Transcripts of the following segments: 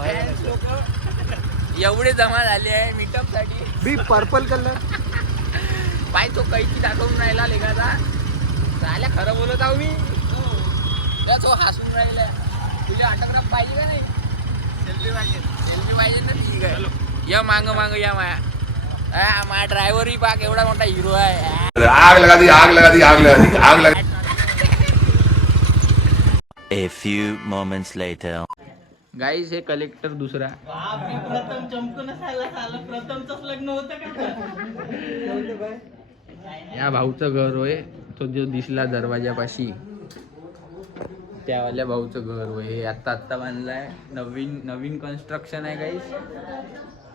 Fans लोक एवढे जमा झाले आहे मीटअप साठी. बी पर्पल कलर पाय तो कैची दाखवून राहिला लेखाचा. झाल्या खरं बोलत आहो मी. तो हसून राहिला. तुझ्या ऑटोग्राफ पाहिजे का नाही? सेल्फी पाहिजे ना. ठीक आहे या मांग या माझा ड्रायव्हरही पाक एवढा मोठा हिरो आहे. आग लगा दी. A few moments later. गाईस हे कलेक्टर दुसरा. प्रथम चमकूनच आलं. प्रथमच लग्न होतं का? या भाऊचं घर होय. तो जो दिसला दरवाजापाशी त्यावाल्या भाऊचं घर होय. हे आत्ता बांधलाय. नवीन कन्स्ट्रक्शन आहे गाईस.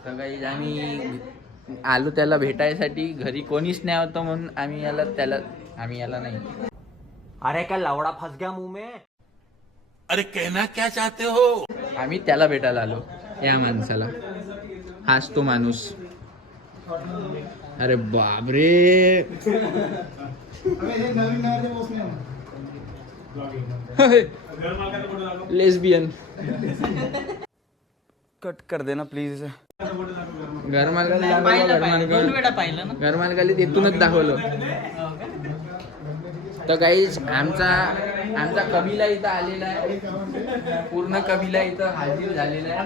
तर गाईस आम्ही आलो त्याला भेटायसाठी. घरी कोणीच नाही होतं म्हणून आम्ही याला नाही. अरे क्या लवड़ा फंस गया मुंह में. अरे कहना क्या चाहते हो? आम्ही त्याला भेटायला आलो. या माणसाला. हाच तो माणूस. अरे बापरे. लेस्बियन. कट कर देना प्लीज इसे. घरमालकाला तिथूनच दाखवलं. तर काहीच आमचा कबिला इथं आलेला आहे. पूर्ण कबिला इथं हाजीर झालेला आहे.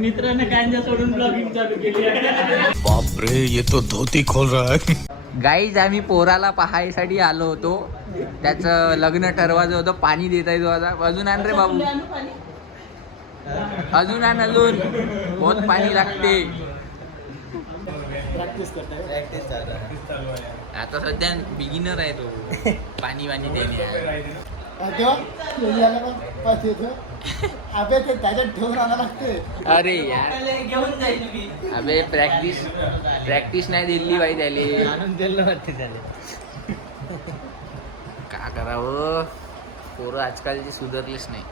मित्राने गांजा सोडून ब्लॉगिंग चालू केली आहे. बाप रे ये तो धोती खोल रहा है. गाईज आम्ही पोराला पाहायसाठी आलो होतो. त्याचं लग्न ठरवायचं होतं. पाणी देता येतो आता. अजून आण रे बाबू. अजून बहुत पाणी लागते. आता सध्या बिगिनर आहे तो. पाणी देणे. अरे यार घेऊन जाईल मी. अबे प्रॅक्टिस नाही दिली बाई त्याले. आणून दिलं वाटते त्याला. का करावं. पोरं आजकालची सुधारलीच नाही.